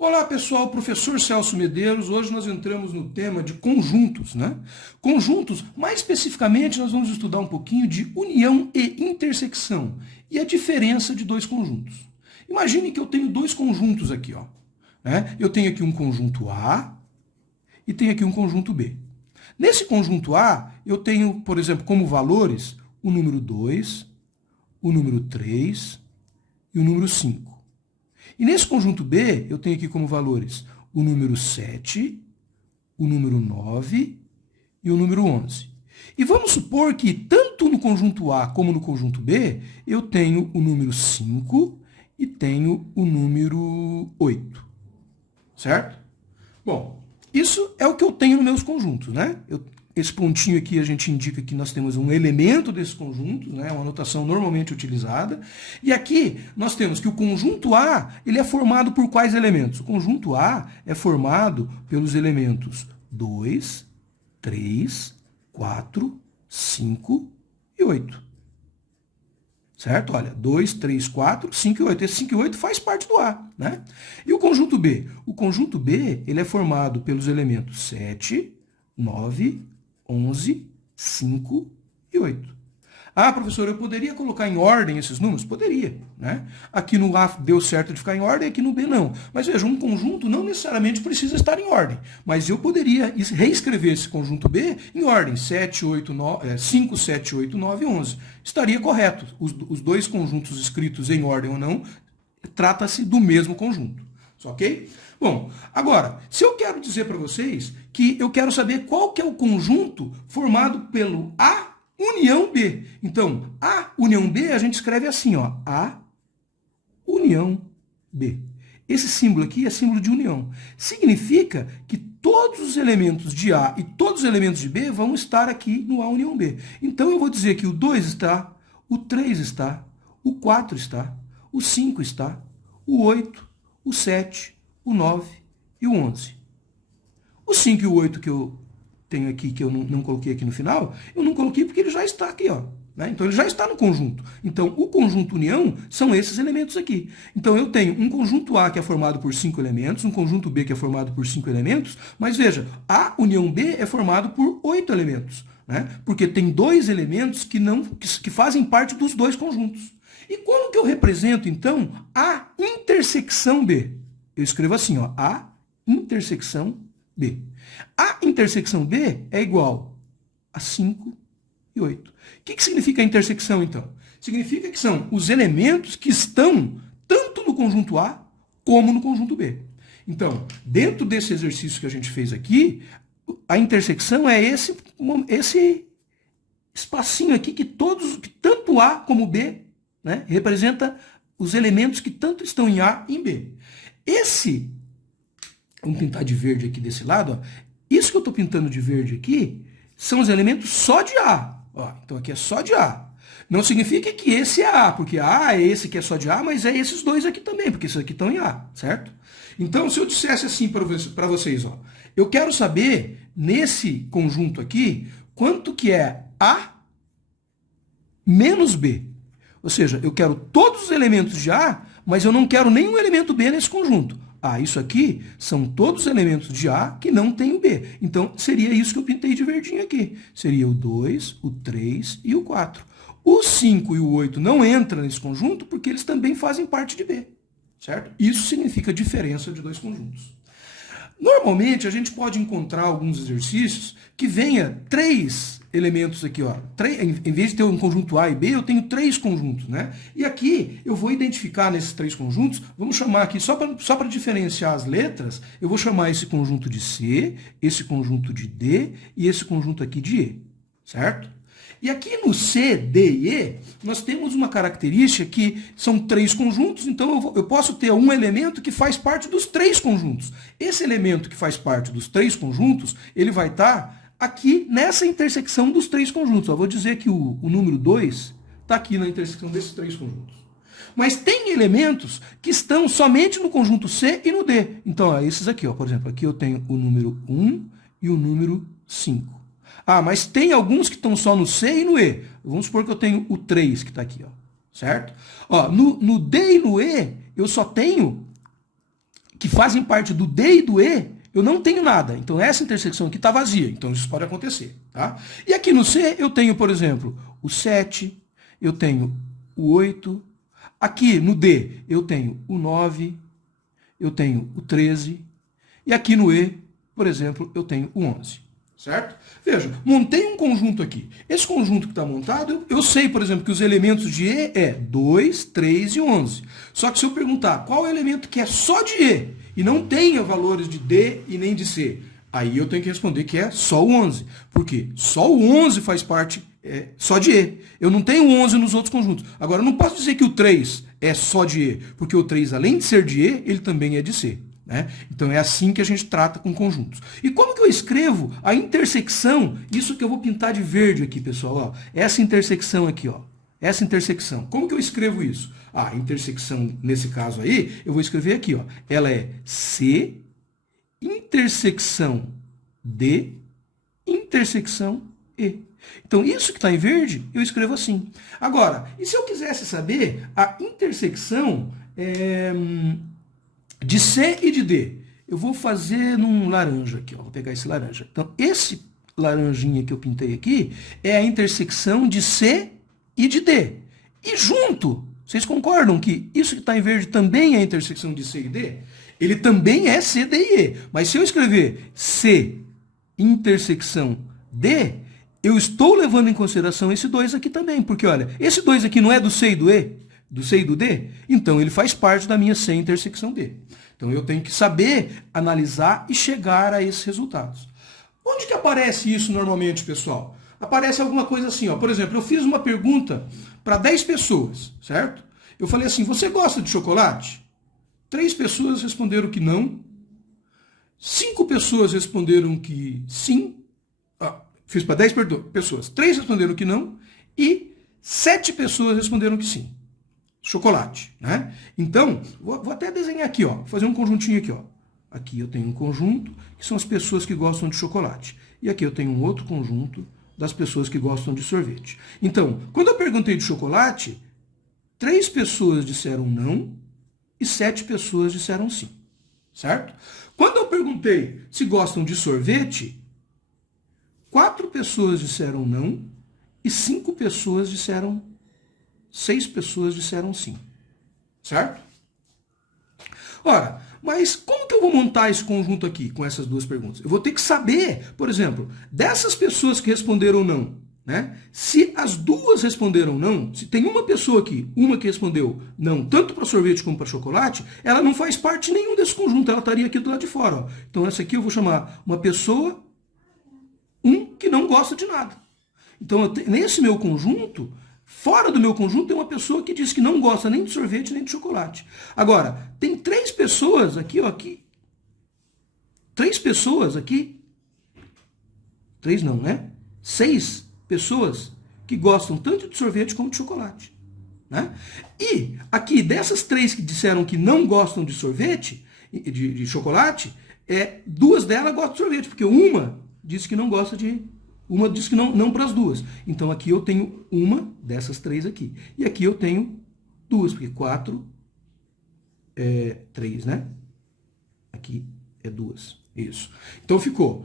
Olá pessoal, professor Celso Medeiros. Hoje nós entramos no tema de conjuntos, né? Conjuntos, mais especificamente nós vamos estudar um pouquinho de união e intersecção e a diferença de dois conjuntos. Imagine que eu tenho dois conjuntos aqui, ó, né? Eu tenho aqui um conjunto A e tenho aqui um conjunto B. Nesse conjunto A, eu tenho, por exemplo, como valores o número 2, o número 3 e o número 5. E nesse conjunto B, eu tenho aqui como valores o número 7, o número 9 e o número 11. E vamos supor que tanto no conjunto A como no conjunto B, eu tenho o número 5 e tenho o número 8. Certo? Bom, isso é o que eu tenho nos meus conjuntos, né? Esse pontinho aqui a gente indica que nós temos um elemento desse conjunto, né? Uma notação normalmente utilizada. E aqui nós temos que o conjunto A ele é formado por quais elementos? O conjunto A é formado pelos elementos 2, 3, 4, 5 e 8. Certo? Olha, 2, 3, 4, 5 e 8. Esse 5 e 8 faz parte do A, né? E o conjunto B? O conjunto B ele é formado pelos elementos 7, 9, 11, 5 e 8. Ah, professor, eu poderia colocar em ordem esses números? Poderia, né? Aqui no A deu certo de ficar em ordem, aqui no B não. Mas veja, um conjunto não necessariamente precisa estar em ordem. Mas eu poderia reescrever esse conjunto B em ordem 7, 8, 9, 5, 7, 8, 9 e 11. Estaria correto. Os dois conjuntos escritos em ordem ou não, trata-se do mesmo conjunto. Ok? Bom, agora, se eu quero dizer para vocês que eu quero saber qual que é o conjunto formado pelo A união B. Então, A união B a gente escreve assim, ó, A união B. Esse símbolo aqui é símbolo de união. Significa que todos os elementos de A e todos os elementos de B vão estar aqui no A união B. Então, eu vou dizer que o 2 está, o 3 está, o 4 está, o 5 está, o 8, o 7, o 9 e o 11. O 5 e o 8 que eu tenho aqui, que eu não coloquei aqui no final, eu não coloquei porque ele já está aqui, ó. Né? Então, ele já está no conjunto. Então, o conjunto união são esses elementos aqui. Então, eu tenho um conjunto A que é formado por 5 elementos, um conjunto B que é formado por 5 elementos, mas veja, A união B é formado por 8 elementos. Né? Porque tem dois elementos que fazem parte dos dois conjuntos. E como que eu represento, então, a intersecção B? Eu escrevo assim, ó, A intersecção B. A intersecção B é igual a 5 e 8. O que significa a intersecção, então? Significa que são os elementos que estão tanto no conjunto A como no conjunto B. Então, dentro desse exercício que a gente fez aqui, a intersecção é esse espacinho aqui que tanto A como B, né, representa os elementos que tanto estão em A e em B. Vamos pintar de verde aqui desse lado, ó. Isso que eu estou pintando de verde aqui são os elementos só de A. Ó, então aqui é só de A. Não significa que esse é A, porque A é esse que é só de A, mas é esses dois aqui também, porque esses aqui estão em A, certo? Então, se eu dissesse assim para vocês, ó, eu quero saber, nesse conjunto aqui, quanto que é A menos B. Ou seja, eu quero todos os elementos de A, mas eu não quero nenhum elemento B nesse conjunto. Ah, isso aqui são todos os elementos de A que não tem o B. Então, seria isso que eu pintei de verdinho aqui. Seria o 2, o 3 e o 4. O 5 e o 8 não entram nesse conjunto porque eles também fazem parte de B. Certo? Isso significa diferença de dois conjuntos. Normalmente, a gente pode encontrar alguns exercícios que venha 3 elementos aqui, ó. Em vez de ter um conjunto A e B, eu tenho 3 conjuntos, né? E aqui eu vou identificar nesses 3 conjuntos, vamos chamar aqui, só para diferenciar as letras, eu vou chamar esse conjunto de C, esse conjunto de D e esse conjunto aqui de E, certo? E aqui no C, D e E, nós temos uma característica que são 3 conjuntos, então eu posso ter um elemento que faz parte dos 3 conjuntos. Esse elemento que faz parte dos 3 conjuntos, ele vai estar aqui nessa intersecção dos 3 conjuntos. Eu vou dizer que o número 2 está aqui na intersecção desses 3 conjuntos. Mas tem elementos que estão somente no conjunto C e no D. Então, ó, esses aqui, ó, por exemplo, aqui eu tenho o número 1 e o número 5. Ah, mas tem alguns que estão só no C e no E. Vamos supor que eu tenho o 3 que está aqui, ó, certo? Ó, no D e no E, eu só tenho que fazem parte do D e do E, eu não tenho nada. Então essa intersecção aqui está vazia. Então isso pode acontecer. Tá? E aqui no C eu tenho, por exemplo, o 7, eu tenho o 8. Aqui no D eu tenho o 9, eu tenho o 13. E aqui no E, por exemplo, eu tenho o 11. Certo? Veja, montei um conjunto aqui. Esse conjunto que está montado, eu sei, por exemplo, que os elementos de E é 2, 3 e 11. Só que se eu perguntar qual é o elemento que é só de E e não tenha valores de D e nem de C, aí eu tenho que responder que é só o 11. Por quê? Só o 11 faz parte só de E. Eu não tenho 11 nos outros conjuntos. Agora, eu não posso dizer que o 3 é só de E, porque o 3, além de ser de E, ele também é de C. Né? Então é assim que a gente trata com conjuntos. E como que eu escrevo a intersecção? Isso que eu vou pintar de verde aqui, pessoal. Ó. Essa intersecção aqui, ó. Essa intersecção. Como que eu escrevo isso? A intersecção, nesse caso aí, eu vou escrever aqui, ó. Ela é C, intersecção D, intersecção E. Então, isso que está em verde, eu escrevo assim. Agora, e se eu quisesse saber a intersecção de C e de D? Eu vou fazer num laranja aqui, ó. Vou pegar esse laranja. Então, esse laranjinha que eu pintei aqui é a intersecção de C e de D. E junto, vocês concordam que isso que está em verde também é a intersecção de C e D? Ele também é C, D e E. Mas se eu escrever C, intersecção D, eu estou levando em consideração esse 2 aqui também. Porque, olha, esse 2 aqui não é do C e do E? Do C e do D? Então, ele faz parte da minha C intersecção D. Então, eu tenho que saber analisar e chegar a esses resultados. Onde que aparece isso normalmente, pessoal? Aparece alguma coisa assim, ó. Por exemplo, eu fiz uma pergunta para 10 pessoas, certo? Eu falei assim, você gosta de chocolate? 3 pessoas responderam que não. 5 pessoas responderam que sim. Fiz para 10 pessoas. 3 responderam que não. E 7 pessoas responderam que sim. Chocolate, né? Então, vou até desenhar aqui, ó. Fazer um conjuntinho aqui, ó. Aqui eu tenho um conjunto, que são as pessoas que gostam de chocolate. E aqui eu tenho um outro conjunto das pessoas que gostam de sorvete. Então, quando eu perguntei de chocolate, 3 pessoas disseram não e 7 pessoas disseram sim. Certo? Quando eu perguntei se gostam de sorvete, 4 pessoas disseram não e 5 pessoas disseram 6 pessoas disseram sim. Certo? Ora, mas como que eu vou montar esse conjunto aqui com essas duas perguntas? Eu vou ter que saber, por exemplo, dessas pessoas que responderam não, né? Se as duas responderam não, se tem uma pessoa aqui, uma que respondeu não, tanto para sorvete como para chocolate, ela não faz parte nenhum desse conjunto, ela estaria aqui do lado de fora. Ó. Então essa aqui eu vou chamar uma pessoa, que não gosta de nada. Então nesse meu conjunto, fora do meu conjunto, tem uma pessoa que diz que não gosta nem de sorvete nem de chocolate. Agora, tem 3 pessoas aqui, ó, aqui. 3 pessoas aqui. 3 não, né? 6 pessoas que gostam tanto de sorvete como de chocolate. Né? E aqui, dessas 3 que disseram que não gostam de sorvete, de chocolate, 2 delas gostam de sorvete, porque uma disse que não gosta de... Uma diz que não para as duas. Então aqui eu tenho uma dessas 3 aqui. E aqui eu tenho 2, porque 4 é 3, né? Aqui é 2. Isso. Então ficou.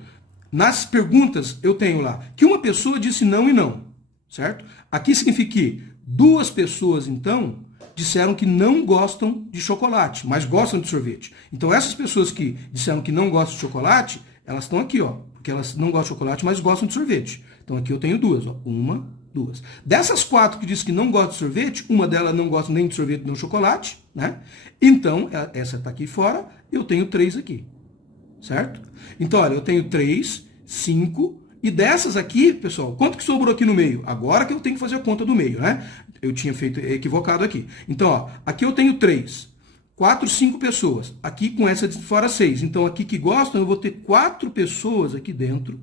Nas perguntas eu tenho lá que uma pessoa disse não e não. Certo? Aqui significa que 2 pessoas, então, disseram que não gostam de chocolate, mas gostam de sorvete. Então essas pessoas que disseram que não gostam de chocolate, elas estão aqui, ó. Porque elas não gostam de chocolate, mas gostam de sorvete. Então aqui eu tenho 2, ó. 1, 2. Dessas 4 que diz que não gostam de sorvete, uma delas não gosta nem de sorvete nem de chocolate, né? Então, essa está aqui fora, eu tenho 3 aqui. Certo? Então, olha, eu tenho 3, 5, e dessas aqui, pessoal, quanto que sobrou aqui no meio? Agora que eu tenho que fazer a conta do meio, né? Eu tinha feito equivocado aqui. Então, ó, aqui eu tenho 3. 4, 5 pessoas. Aqui com essa de fora 6. Então aqui que gostam, eu vou ter 4 pessoas aqui dentro.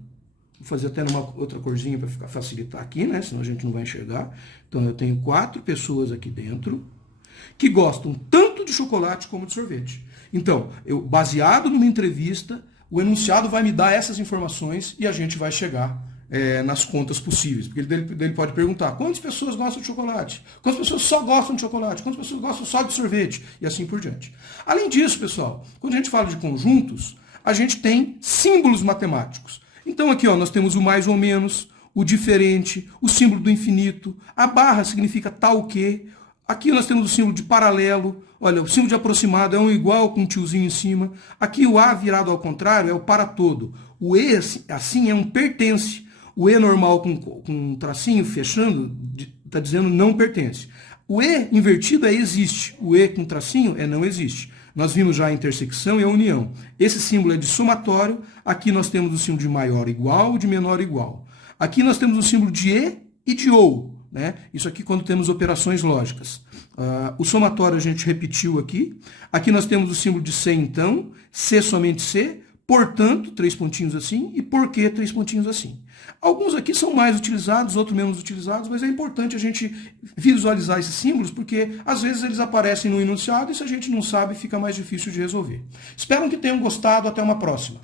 Vou fazer até numa outra corzinha para facilitar aqui, né? Senão a gente não vai enxergar. Então eu tenho 4 pessoas aqui dentro que gostam tanto de chocolate como de sorvete. Então, baseado numa entrevista, o enunciado vai me dar essas informações e a gente vai chegar nas contas possíveis. Porque ele pode perguntar, quantas pessoas gostam de chocolate? Quantas pessoas só gostam de chocolate? Quantas pessoas gostam só de sorvete? E assim por diante. Além disso, pessoal, quando a gente fala de conjuntos, a gente tem símbolos matemáticos. Então aqui nós temos o mais ou menos, o diferente, o símbolo do infinito, a barra significa tal que, aqui nós temos o símbolo de paralelo, olha, o símbolo de aproximado é um igual com um tiozinho em cima, aqui o A virado ao contrário é o para todo, o E assim é um pertence, o E normal com um tracinho fechando está dizendo não pertence. O E invertido é existe, o E com tracinho é não existe. Nós vimos já a intersecção e a união. Esse símbolo é de somatório, aqui nós temos o símbolo de maior igual, de menor igual. Aqui nós temos o símbolo de E e de OU, né? Isso aqui quando temos operações lógicas. O somatório a gente repetiu aqui. Aqui nós temos o símbolo de C então, C somente C, portanto, 3 pontinhos assim, e porque 3 pontinhos assim. Alguns aqui são mais utilizados, outros menos utilizados, mas é importante a gente visualizar esses símbolos, porque às vezes eles aparecem no enunciado e se a gente não sabe, fica mais difícil de resolver. Espero que tenham gostado, até uma próxima.